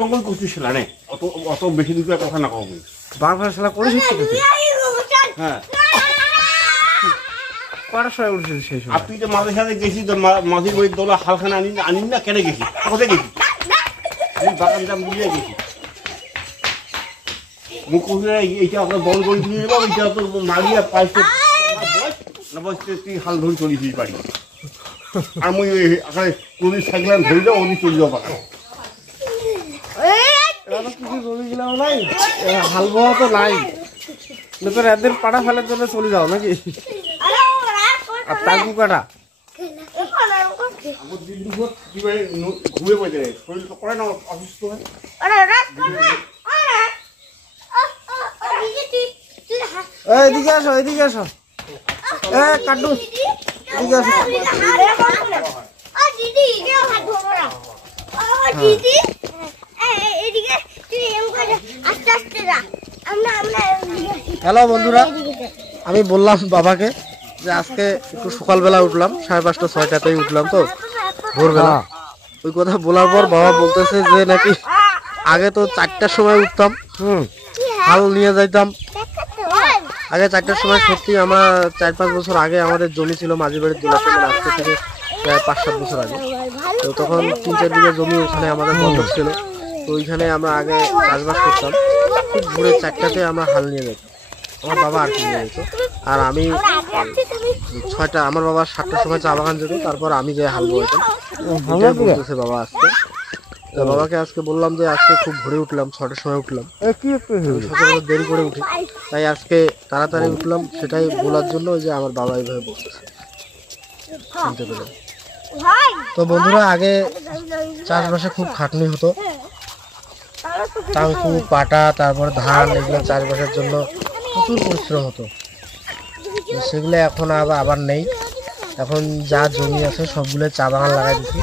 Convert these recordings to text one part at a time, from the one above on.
মঙ্গল করছিস না রে, অত অত বেশি দুটো কথা না কবি। বারবার শালা করেছিস তো তুই? হ্যাঁ, কটার সময় উঠেছিস সেই সময়? আর তুই যে মাঝে সাথে গেছিস তো মাঝির ওই দোলা হালখানা আনিস না, কেটে গেছিস কোথায় গেছিস? আমি বাগান জাম বুঝিয়ে গেছি মুখ এইটা আপনার বল করে দিয়ে দেবো, এইটা তো মারিয়া পাইছে না বসতে তুই হাল ধরে চলিস বাড়ি। আর মুই এখানে কোনদিন সাইকেল ধরে যাও ওদিকে চলে যাও বাগান। কিছু জমি গেলাম নাই, হাল বোয়া তো নাই, তোর এদের পাড়া ফেলার জন্য চলে যাও নাকি? আর তাকু কাটা ঘুরে পড়ে শরীর তো করে না অসুস্থ হয়। এদিকে আসো, এদিকে আসো, কাটু এদিকে আসো। হ্যালো বন্ধুরা, আমি বললাম বাবাকে যে আজকে একটু সকালবেলা উঠলাম, 5:30 6টাতেই উঠলাম তো ভোরবেলা। ওই কথা বলার পর বাবা বলতেছে যে নাকি আগে তো 4টার সময় উঠতাম, হাল নিয়ে যাইতাম আগে 4টার সময়। সত্যি আমরা 4-5 বছর আগে আমাদের জমি ছিল মাঝি বাড়ির জেলাতে, মানে আজকে থেকে প্রায় 5-7 বছর আগে। তো তখন 3-4 বিঘা জমি ওখানে আমাদের বন্ধক ছিল, তো ওইখানে আমরা আগে চাষবাস করতাম। খুব ভোরে 4টাতে আমরা হাল নিয়ে যেতাম, আমার বাবা আর কি নিয়ে যেত। আর আমি 6টা, আমার বাবা 7টার সময় চা বাগান যেত, তারপর আমি যে হাল বইতাম। বলতেছে বাবা আজকে, তো বাবাকে আজকে বললাম যে আজকে খুব ভোরে উঠলাম, 6টার সময় উঠলাম, সচরাচর দেরি করে উঠি, তাই আজকে তাড়াতাড়ি উঠলাম, সেটাই বলার জন্য যে আমার বাবা এইভাবে বলতেছে, শুনতে পেলাম। তো বন্ধুরা, আগে চাষবাসে খুব খাটনি হতো, টাঙ্কু পাটা তারপর ধান এগুলো চাষবাসের জন্য প্রচুর পরিশ্রম হতো। সেগুলো এখন আবার নেই, এখন যা জমি আছে সবগুলো চা বাগান লাগাই দিচ্ছি,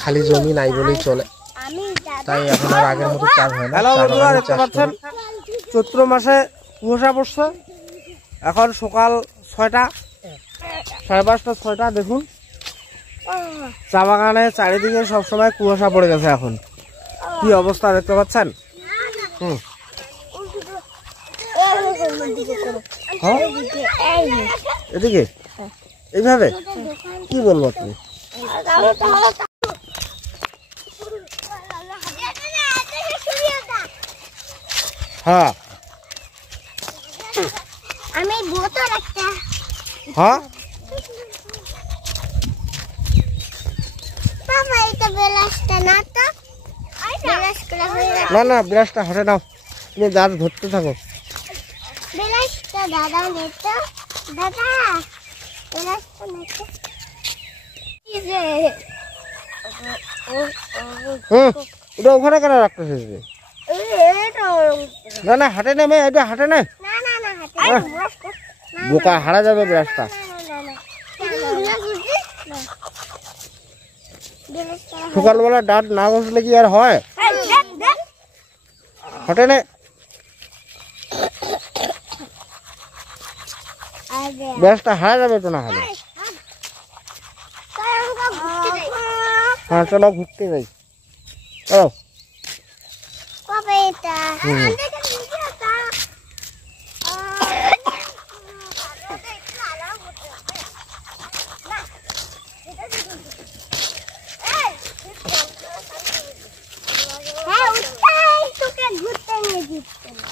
খালি জমি নাই বলেই চলে, তাই এখন আর আগের মতো চাষ হয় না। চৈত্র মাসে কুয়াশা পড়ছে, এখন সকাল 6টা 5:30 6টা, দেখুন চা বাগানে চারিদিকে সবসময় কুয়াশা পড়ে গেছে। এখন কি অবস্থা দেখতে পাচ্ছেন? এদিকে এইভাবে কি বলবো তুমি? হ্যাঁ আমি বোতল একটা, হ্যাঁ বাবা এটা বেলাসটা না তো, বেলাস করা হয়ে গেছে। না না, ব্রাশটা হাতে নাও, তুমি দাঁত ধরতে থাকো। বেলাসটা দাদা নেতো, দাদা বেলাসটা নেতো। এই যে এটা ওখানে কেন রাখতেছিস? না না, হাটে নেমে, এটা হাটে নে, না না না হাতে ব্রাশ কর, বোকা হারা যাবে ব্রাশটা। সকালবেলা দাঁত না ঘষলে কি আর হয়? হাটে নে, ব্রাশটা হারা যাবে তো না হলে। হ্যাঁ চলো ঘুরতে যাই, চলো। কবে এটা ঘুরতে নিয়ে দিচ্ছে না।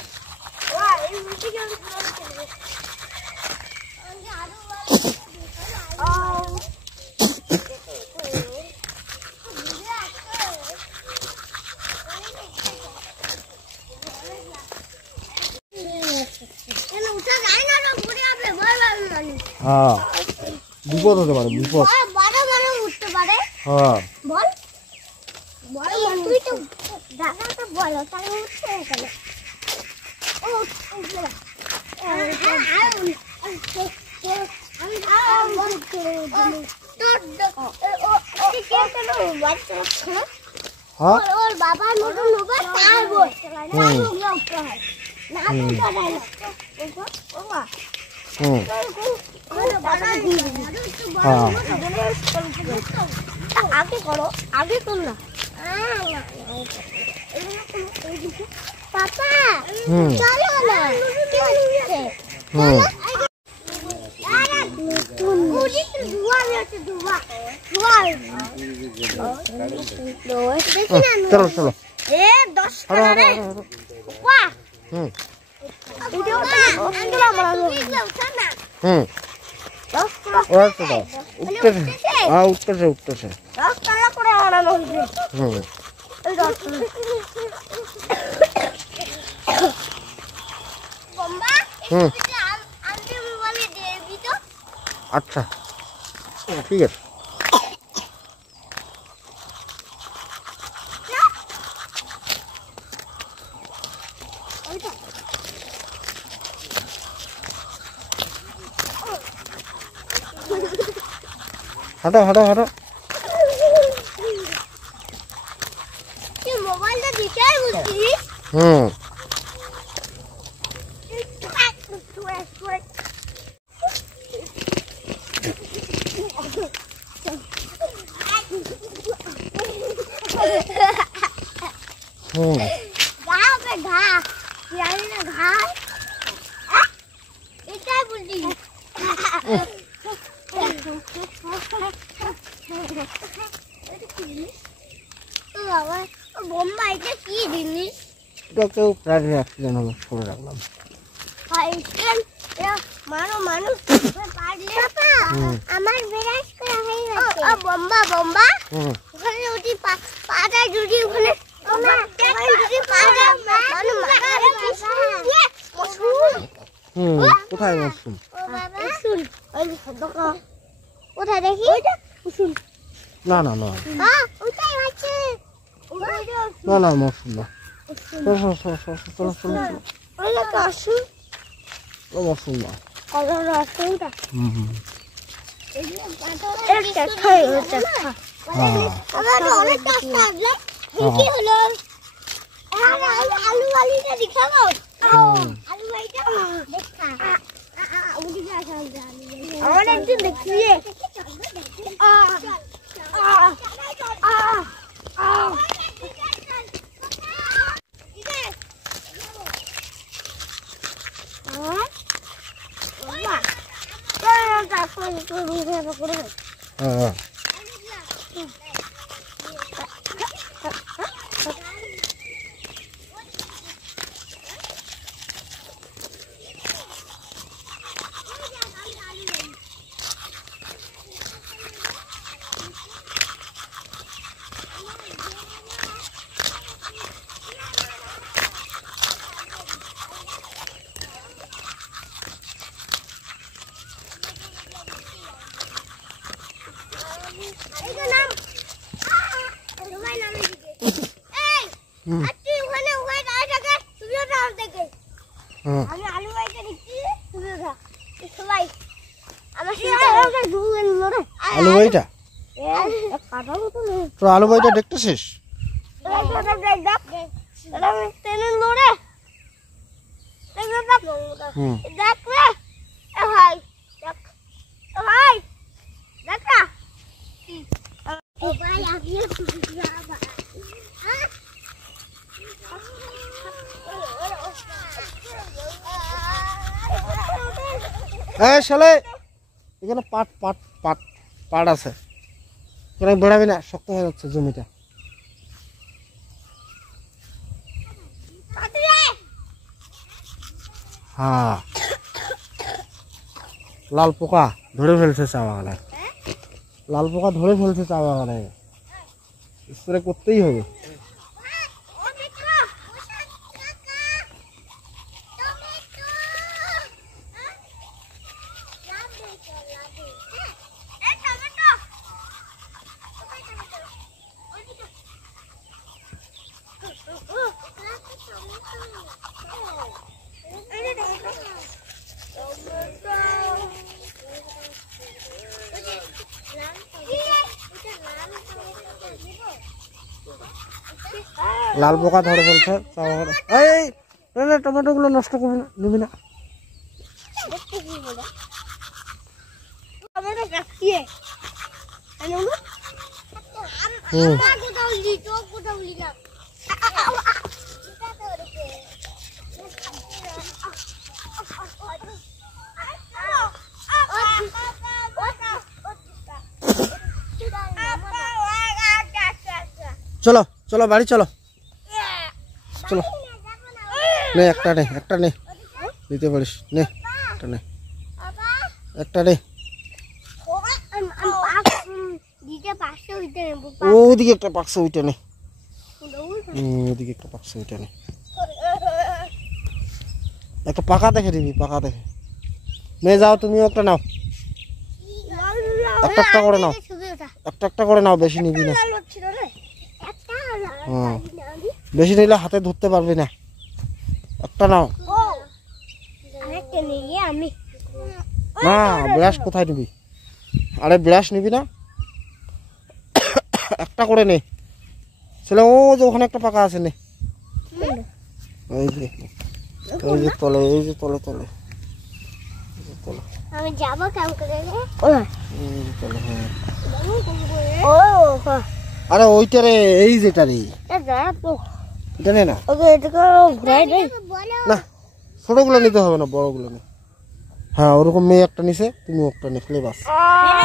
হ্যাঁ বিপদ হতে পারে, বিপদ। উঠতে পারে। হ্যাঁ বল তুই তো দাদাকে বলো তাহলে উঠতে গেল। ওর বাবার মতন হবে তার বলতে আগে করো, আগে কর না। পাপা হুম চলো না কি হচ্ছে হুম ওদিক ধোয়া বেরোচ্ছে ধোয়া ধোয়া দেখি না চলো চলো 10 টাকা রে বাহ হুম ভিডিও আঙ্গুলা মারো না হুম 10 টাকা ওরা তো দাও উঠতেছে উঠতেছে 10 টাকা করে আনানো হয়েছে হুম এই 10 টাকা bomba হুম আনতে বলে দেবি তো আচ্ছা ঠিক আছে হাঁটো হাঁটো হাঁটো তুই মোবাইলটা দিতেই বুঝছিস হুম হুম ঘা पे ঘা জানি না ঘা এটাই বলছি বাবা বোম্বা এটা কি জিনিস এটা কেউ প্রাণীর অ্যাক্সিডেন্ট হলো করে রাখলাম মানো মানুষ পারলে আমার বিরাজ করা হয়ে গেছে বোম্বা বোম্বা হুম ওখানে যদি পাটা যদি ওখানে যদি পাটা মানুষ হুম কোথায় মাশরুম কোথায় দেখি না না না ওটাই আছে না না মাশরুম না চলো চলো চলো চলো চলো চলো ওটা তো আসুন ও মাশরুম না ওটা আসুনটা হুম হুম একটা খাই ওটা হ্যাঁ আমার অনেক টাকা আসলে কি হলো আলু আলুটা দেখাবো আলু ভাইটা দেখা ওদিকে আসা আমার একদিন দেখিয়ে হ্যাঁ আমি আলু ভাইটা দিচ্ছি তুমি সবাই আমার আলু ভাইটা তো আলু ভাইটা দেখতেছিস হুম এই শালে এখানে পাট পাট পাট পাট আছে এখানে বেড়াবি না শক্ত হয়ে যাচ্ছে জমিটা হ্যাঁ লাল পোকা ধরে ফেলছে চা বাগানে লাল পোকা ধরে ফেলছে চা বাগানে স্প্রে করতেই হবে লাল পোকা ধরে ফেলছে চা বাগানে এই না টমেটো গুলো নষ্ট করবি না নিবি না চলো চলো বাড়ি চলো চলো নে একটা নে নিতে পারিস নে একটা নে একটা নে ওদিকে একটা পাকছে ওইটা নে ওদিকে একটা পাকছে ওইটা নে একটা পাকা দেখে দিবি পাকা দেখে নে যাও তুমিও একটা নাও একটা একটা করে নাও একটা একটা করে নাও বেশি নিবি না হ্যাঁ বেশি নিলে হাতে ধরতে পারবি না একটা নাও না ব্রাশ কোথায় নিবি আরে ব্রাশ নিবি না একটা করে নে ছেলে ও যে ওখানে একটা পাকা আছে নে এই যে তলে এই যে তলে তলে আমি যাবো কাম করে আরে ওইটা রে এই যেটা রে এটা নে না না ছোটগুলো নিতে হবে না বড়গুলো নে হ্যাঁ ওরকম মেয়ে একটা নিছে তুমি একটা নে ফেলে বাস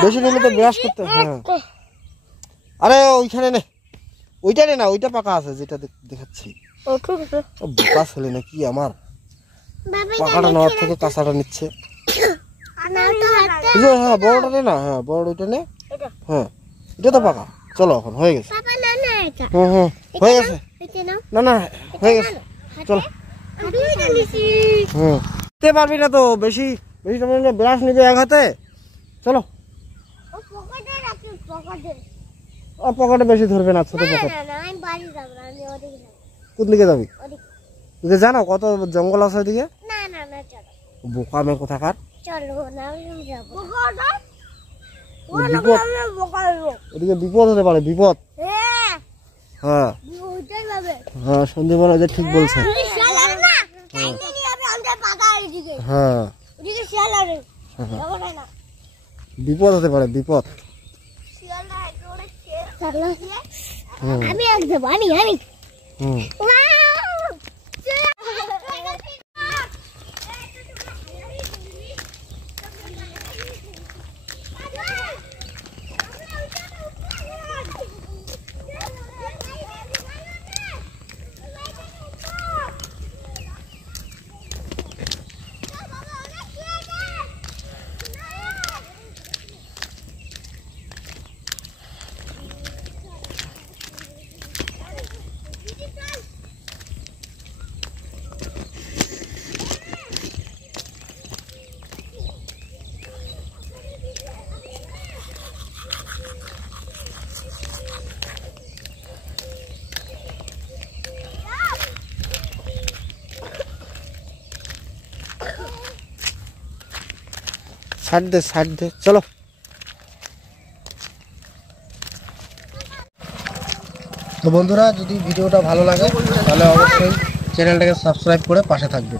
বেশি নিলে তো ব্রাশ করতে হ্যাঁ আরে ওইখানে নে ওইটা নে না ওইটা পাকা আছে যেটা দেখাচ্ছি বোকা ছেলে না কি আমার পাকাটা নেওয়ার থেকে কাঁচাটা নিচ্ছে হ্যাঁ বড়টা নে না হ্যাঁ বড় ওইটা নে হ্যাঁ এটা তো পাকা চলো এখন হয়ে গেছে হুম হয়ে গেছে না না হয়ে গেছে চলো হুম দিতে পারবি না তো বেশি বেশি সময় ব্রাশ নিবে এক হাতে চলো পকেটে বেশি ধরবে না ছোট পকেট কোন দিকে যাবি ওদিকে জানো কত জঙ্গল আছে ওদিকে বোকা মেয়ে কোথাকার ওদিকে বিপদ হতে পারে বিপদ হ্যাঁ হ্যাঁ সন্দীপন ওদের ঠিক বলছে হ্যাঁ বিপদ হতে পারে বিপদ আমি একদম আনি সাইড দে চলো তো বন্ধুরা যদি ভিডিওটা ভালো লাগে তাহলে অবশ্যই চ্যানেলটাকে সাবস্ক্রাইব করে পাশে থাকবে।